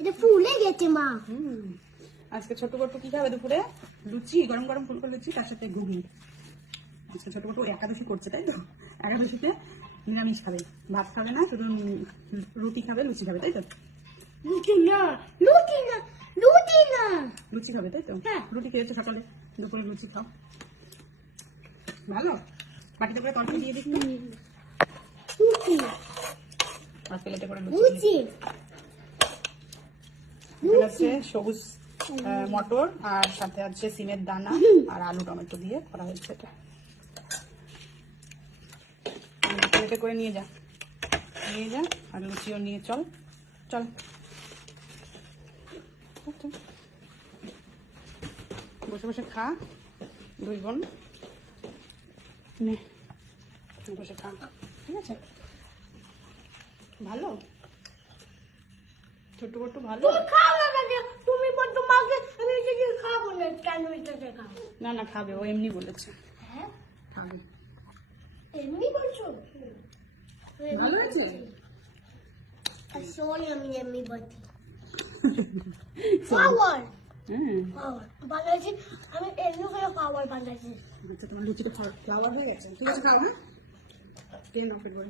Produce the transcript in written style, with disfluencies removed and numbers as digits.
এটা ফুলে গেছে মা। আজকে ছোট বট্টু কি খাবে দুপুরে? লুচি, গরম গরম ফুলকো লুচি, তার সাথে ঘুগনি। আজকে ছোট বট্টু একাদশী করছে, তাই তো? একাদশীতে নিরামিষ খাবে, ভাত খাবে না, শুধু রুটি খাবে, লুচি খাবে, তাই তো? লুচি না, লুচি না, লুচি না, লুচি খাবে, তাই তো? হ্যাঁ। রুটি খেয়েছো সকালে, দুপুরে লুচি খাও। ভালো, বাটিতে করে তরকারি দিয়ে দিচ্ছি, লুচি, আর প্লেটে করে লুচি। লুচি, এখানে আছে সবুজ মটর, আর সাথে আছে সিমের দানা আর আলু টমেটো দিয়ে করা হয়েছে এটা। প্লেটে করে নিয়ে যা, নিয়ে যা, আর লুচিও নিয়ে চল চল। বসে বসে খা দুই বোন, নে বসে খা, ঠিক আছে? ভালো ছোট্ট বট্টু, ভালো। তুমি খাও না কেন? তুমি বলতো মাকে আমি যদি খাবো না, কেন এটা খাও? না না খাবে, ও এমনি বলেছে হ্যাঁ, খাবে। এমনি বলছো? ভালো হয়েছে? আসলে আমি এমনি বলছি। খাওয়ার, খাওয়ার বানাইছি আমি, এমনি করে খাওয়ার বানাইছি। আচ্ছা, তোমার লুচিটা ফ্লাওয়ার হয়ে গেছে, ঠিক আছে খাও, হ্যাঁ? Ten of it ball.